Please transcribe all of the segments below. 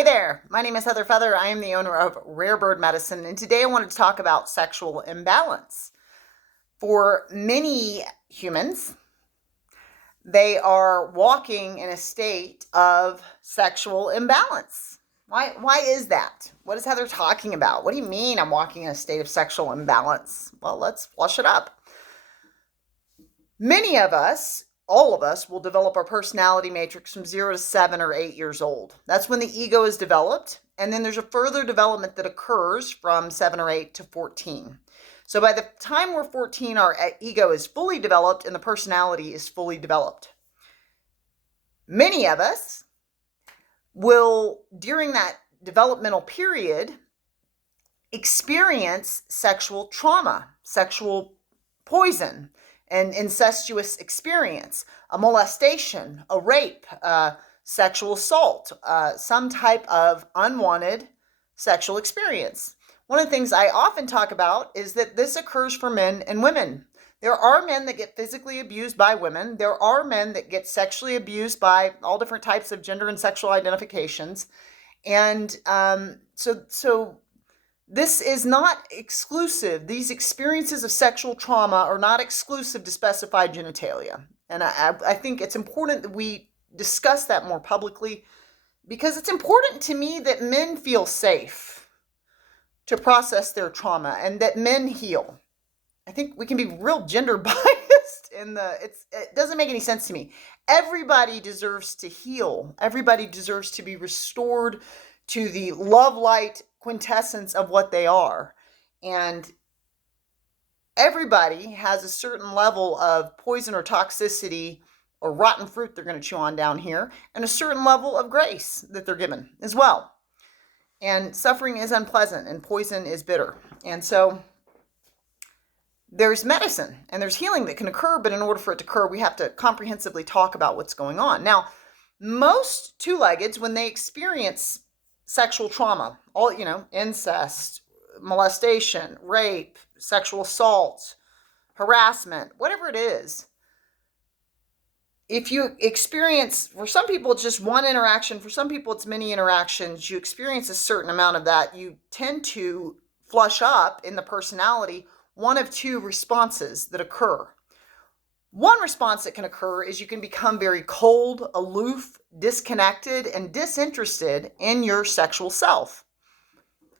Hey there, my name is Heather Feather. I am the owner of Rare Bird Medicine, and today I wanted to talk about sexual imbalance. For many humans, they are walking in a state of sexual imbalance. Why is that? What is Heather talking about? What do you mean I'm walking in a state of sexual imbalance? Well, let's flush it up. Many of us, all of us, will develop our personality matrix from 0 to 7 or 8 years old. That's when the ego is developed. And then there's a further development that occurs from 7 or 8 to 14. So by the time we're 14, our ego is fully developed and the personality is fully developed. Many of us will, during that developmental period, experience sexual trauma, sexual poison, an incestuous experience, a molestation, a rape, sexual assault, some type of unwanted sexual experience. One of the things I often talk about is that this occurs for men and women. There are men that get physically abused by women. There are men that get sexually abused by all different types of gender and sexual identifications. And so this is not exclusive. These experiences of sexual trauma are not exclusive to specified genitalia. And I think it's important that we discuss that more publicly, because it's important to me that men feel safe to process their trauma and that men heal. I think we can be real gender biased it doesn't make any sense to me. Everybody deserves to heal. Everybody deserves to be restored to the love light quintessence of what they are. And everybody has a certain level of poison or toxicity or rotten fruit they're going to chew on down here, and a certain level of grace that they're given as well. And suffering is unpleasant and poison is bitter. And so there's medicine and there's healing that can occur, but in order for it to occur, we have to comprehensively talk about what's going on. Now, most two-leggeds, when they experience sexual trauma, all, incest, molestation, rape, sexual assault, harassment, whatever it is, if you experience, for some people it's just one interaction, for some people it's many interactions, you experience a certain amount of that, you tend to flush up in the personality one of two responses that occur. One response that can occur is you can become very cold, aloof, disconnected, and disinterested in your sexual self.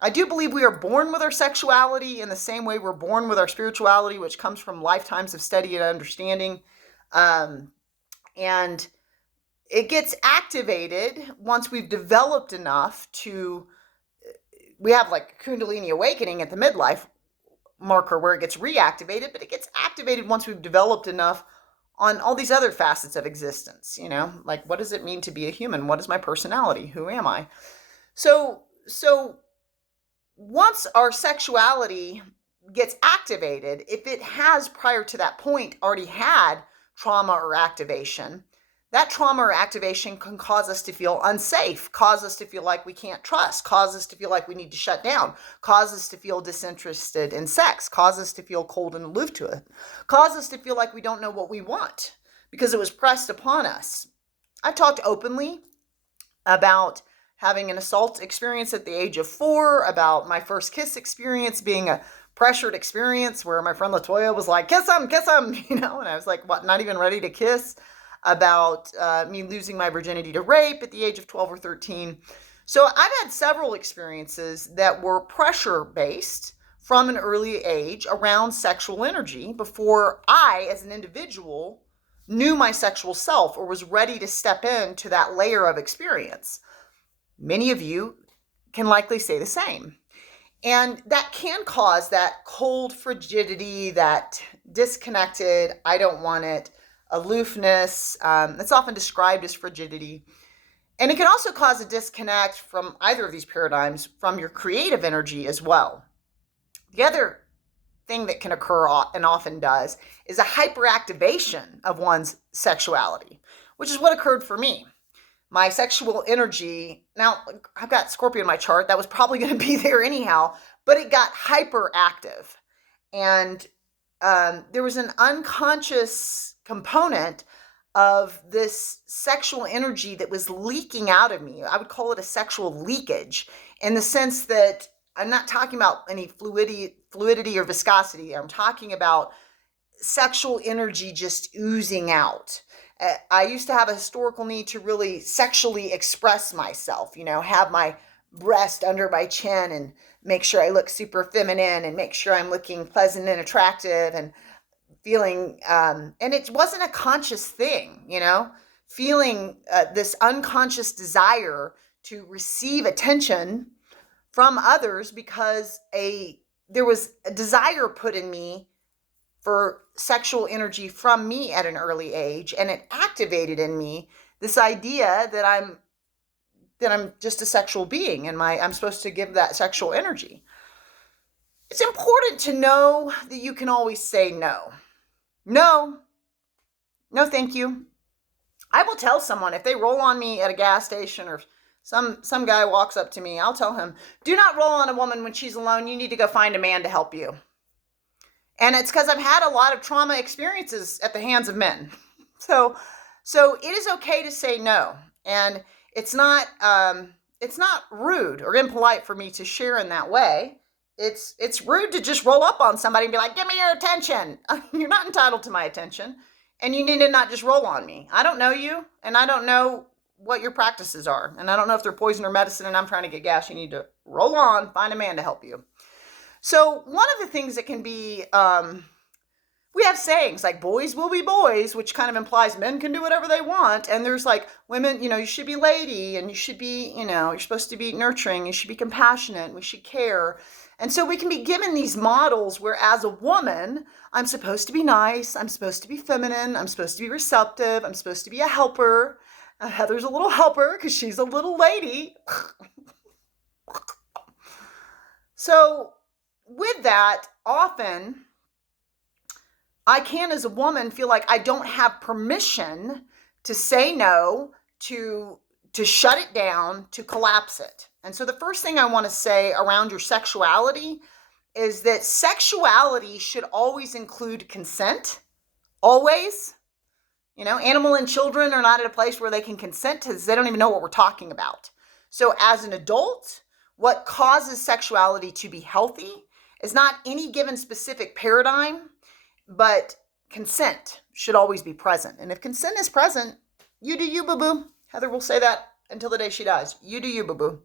I do believe we are born with our sexuality in the same way we're born with our spirituality, which comes from lifetimes of study and understanding. And it gets activated once we've developed enough we have like Kundalini awakening at the midlife marker where it gets reactivated, but it gets activated once we've developed enough on all these other facets of existence, like what does it mean to be a human? What is my personality? Who am I? So once our sexuality gets activated, if it has prior to that point already had trauma or activation, that trauma or activation can cause us to feel unsafe, cause us to feel like we can't trust, cause us to feel like we need to shut down, cause us to feel disinterested in sex, cause us to feel cold and aloof to it, cause us to feel like we don't know what we want because it was pressed upon us. I've talked openly about having an assault experience at the age of 4, about my first kiss experience being a pressured experience where my friend Latoya was like, kiss him, and I was like, what, not even ready to kiss, about me losing my virginity to rape at the age of 12 or 13. So I've had several experiences that were pressure-based from an early age around sexual energy before I, as an individual, knew my sexual self or was ready to step into that layer of experience. Many of you can likely say the same. And that can cause that cold frigidity, that disconnected, I don't want it, aloofness. That's often described as frigidity. And it can also cause a disconnect from either of these paradigms from your creative energy as well. The other thing that can occur and often does is a hyperactivation of one's sexuality, which is what occurred for me. My sexual energy, now I've got Scorpio in my chart, that was probably going to be there anyhow, but it got hyperactive. And there was an unconscious component of this sexual energy that was leaking out of me. I would call it a sexual leakage, in the sense that I'm not talking about any fluidity or viscosity. I'm talking about sexual energy just oozing out. I used to have a historical need to really sexually express myself, have my breast under my chin and make sure I look super feminine and make sure I'm looking pleasant and attractive and feeling, and it wasn't a conscious thing, feeling this unconscious desire to receive attention from others because there was a desire put in me for sexual energy from me at an early age, and it activated in me this idea that I'm just a sexual being, and I'm supposed to give that sexual energy. It's important to know that you can always say no. No, thank you. I will tell someone if they roll on me at a gas station, or some guy walks up to me, I'll tell him, do not roll on a woman when she's alone. You need to go find a man to help you. And it's because I've had a lot of trauma experiences at the hands of men. So it is okay to say no. And it's not rude or impolite for me to share in that way. It's rude to just roll up on somebody and be like, give me your attention. You're not entitled to my attention. And you need to not just roll on me. I don't know you, and I don't know what your practices are. And I don't know if they're poison or medicine, and I'm trying to get gas. You need to roll on, find a man to help you. So one of the things that can be, we have sayings like boys will be boys, which kind of implies men can do whatever they want. And there's like women, you should be lady, and you should be, you're supposed to be nurturing, you should be compassionate, and we should care. And so we can be given these models where, as a woman, I'm supposed to be nice, I'm supposed to be feminine, I'm supposed to be receptive, I'm supposed to be a helper. Heather's a little helper because she's a little lady. So with that, often I can, as a woman, feel like I don't have permission to say no, to shut it down, to collapse it. And so the first thing I want to say around your sexuality is that sexuality should always include consent. Always. Animal and children are not at a place where they can consent because they don't even know what we're talking about. So as an adult, what causes sexuality to be healthy is not any given specific paradigm, but consent should always be present. And if consent is present, you do you, boo-boo. Heather will say that until the day she dies. You do you, boo-boo.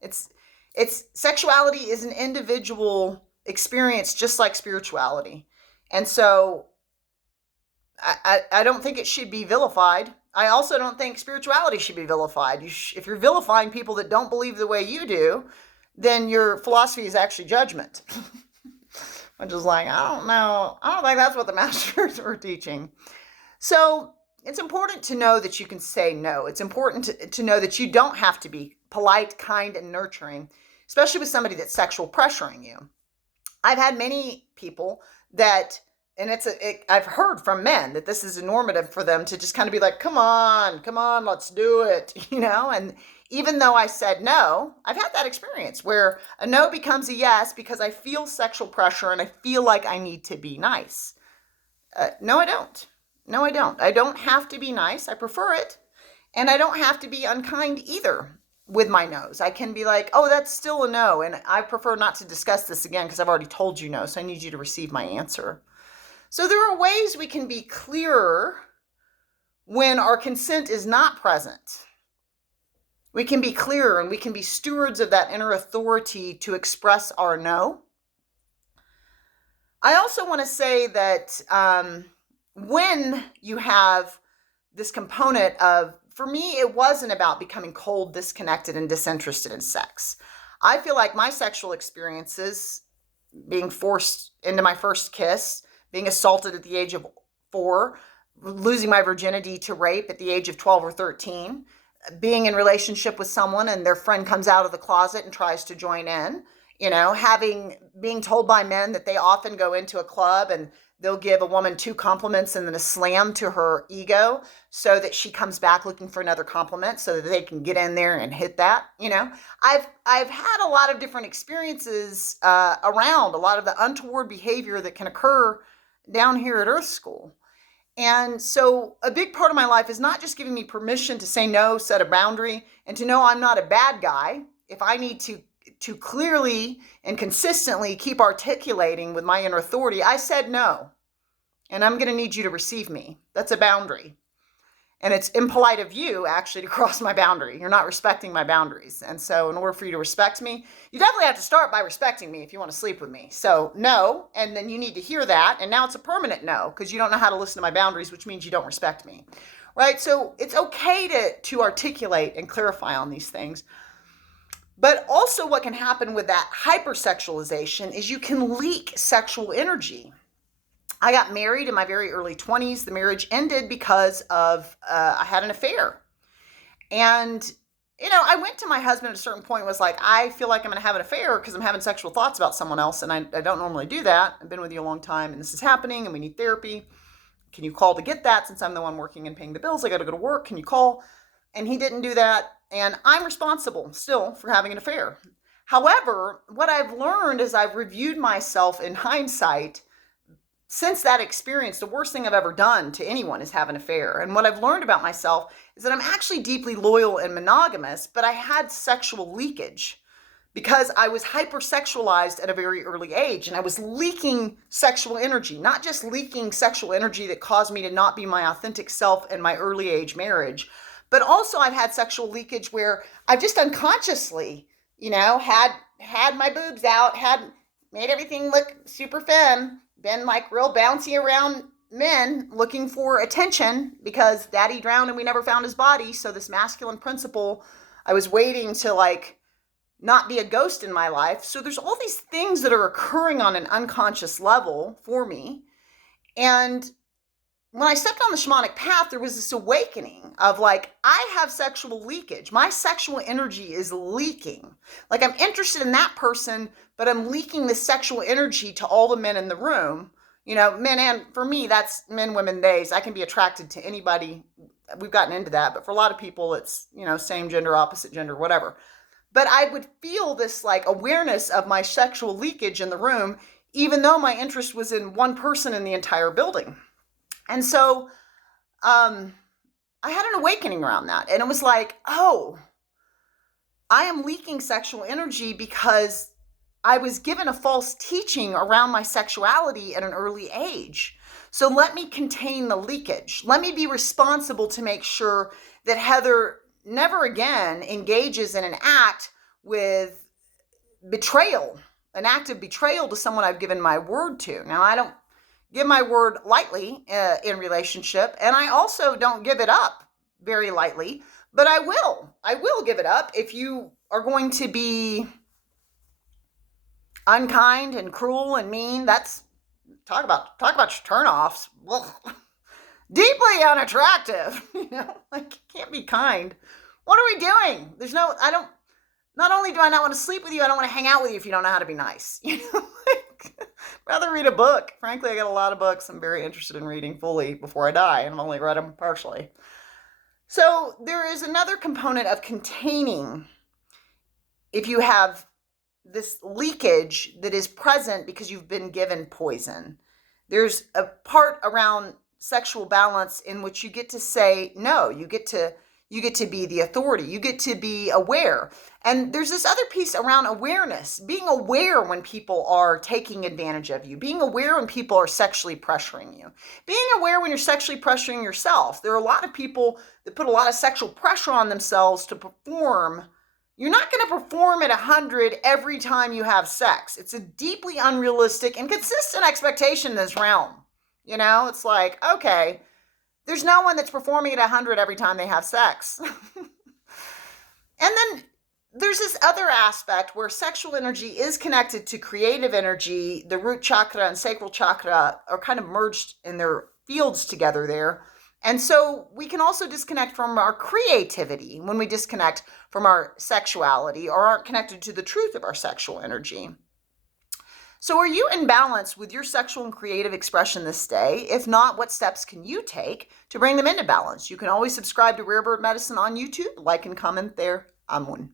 It's sexuality is an individual experience, just like spirituality. And so I don't think it should be vilified. I also don't think spirituality should be vilified. If you're vilifying people that don't believe the way you do, then your philosophy is actually judgment. I'm just like, I don't know. I don't think that's what the masters were teaching. So it's important to know that you can say no. It's important to know that you don't have to be polite, kind, and nurturing, especially with somebody that's sexual pressuring you. I've had many people that, and I've heard from men that this is a normative for them to just kind of be like, come on, let's do it, and even though I said no, I've had that experience where a no becomes a yes because I feel sexual pressure and I feel like I need to be nice. No, I don't. I don't have to be nice. I prefer it. And I don't have to be unkind either with my no's. I can be like, oh, that's still a no. And I prefer not to discuss this again because I've already told you no. So I need you to receive my answer. So there are ways we can be clearer when our consent is not present. We can be clearer and we can be stewards of that inner authority to express our no. I also want to say that when you have this component of, for me, it wasn't about becoming cold, disconnected, and disinterested in sex. I feel like my sexual experiences, being forced into my first kiss, being assaulted at the age of 4, losing my virginity to rape at the age of 12 or 13, being in relationship with someone and their friend comes out of the closet and tries to join in, being told by men that they often go into a club and they'll give a woman 2 compliments and then a slam to her ego so that she comes back looking for another compliment so that they can get in there and hit that. I've had a lot of different experiences around a lot of the untoward behavior that can occur down here at Earth School. And so a big part of my life is not just giving me permission to say no, set a boundary, and to know I'm not a bad guy. If I need to clearly and consistently keep articulating with my inner authority, I said no, and I'm going to need you to receive me. That's a boundary. And it's impolite of you, actually, to cross my boundary. You're not respecting my boundaries. And so in order for you to respect me, you definitely have to start by respecting me if you want to sleep with me. So no, and then you need to hear that. And now it's a permanent no, because you don't know how to listen to my boundaries, which means you don't respect me, right? So it's okay to articulate and clarify on these things. But also what can happen with that hypersexualization is you can leak sexual energy. I got married in my very early 20s. The marriage ended because of I had an affair. And, I went to my husband at a certain point and was like, I feel like I'm going to have an affair because I'm having sexual thoughts about someone else. And I don't normally do that. I've been with you a long time and this is happening and we need therapy. Can you call to get that? Since I'm the one working and paying the bills, I got to go to work. Can you call? And he didn't do that. And I'm responsible still for having an affair. However, what I've learned as I've reviewed myself in hindsight, since that experience, the worst thing I've ever done to anyone is have an affair. And what I've learned about myself is that I'm actually deeply loyal and monogamous, but I had sexual leakage because I was hypersexualized at a very early age and I was leaking sexual energy, not just leaking sexual energy that caused me to not be my authentic self in my early age marriage, but also I've had sexual leakage where I've just unconsciously, had my boobs out, had made everything look super femme, been like real bouncy around men looking for attention because daddy drowned and we never found his body. So this masculine principle, I was waiting to like not be a ghost in my life. So there's all these things that are occurring on an unconscious level for me. And when I stepped on the shamanic path, there was this awakening of like, I have sexual leakage. My sexual energy is leaking. Like I'm interested in that person, but I'm leaking the sexual energy to all the men in the room. Men, and for me, that's men, women, theys. I can be attracted to anybody. We've gotten into that, but for a lot of people, it's, same gender, opposite gender, whatever. But I would feel this like awareness of my sexual leakage in the room, even though my interest was in one person in the entire building. And so I had an awakening around that. And it was like, oh, I am leaking sexual energy because I was given a false teaching around my sexuality at an early age. So let me contain the leakage. Let me be responsible to make sure that Heather never again engages in an act with betrayal, an act of betrayal to someone I've given my word to. Now, I don't give my word lightly in relationship, and I also don't give it up very lightly, but I will give it up if you are going to be unkind and cruel and mean. That's talk about your turnoffs. Deeply unattractive. Like can't be kind. What are we doing? Not only do I not want to sleep with you, I don't want to hang out with you if you don't know how to be nice. Rather read a book. Frankly, I got a lot of books I'm very interested in reading fully before I die, and I've only read them partially. So there is another component of containing. If you have this leakage that is present because you've been given poison, there's a part around sexual balance in which you get to say no. You get to be the authority. You get to be aware. And there's this other piece around awareness, being aware when people are taking advantage of you, being aware when people are sexually pressuring you, being aware when you're sexually pressuring yourself. There are a lot of people that put a lot of sexual pressure on themselves to perform. You're not going to perform at 100 every time you have sex. It's a deeply unrealistic and consistent expectation in this realm. It's like, okay, there's no one that's performing at 100 every time they have sex. And then there's this other aspect where sexual energy is connected to creative energy. The root chakra and sacral chakra are kind of merged in their fields together there. And so we can also disconnect from our creativity when we disconnect from our sexuality or aren't connected to the truth of our sexual energy. So are you in balance with your sexual and creative expression this day? If not, what steps can you take to bring them into balance? You can always subscribe to Rare Bird Medicine on YouTube, like and comment there. I'm one.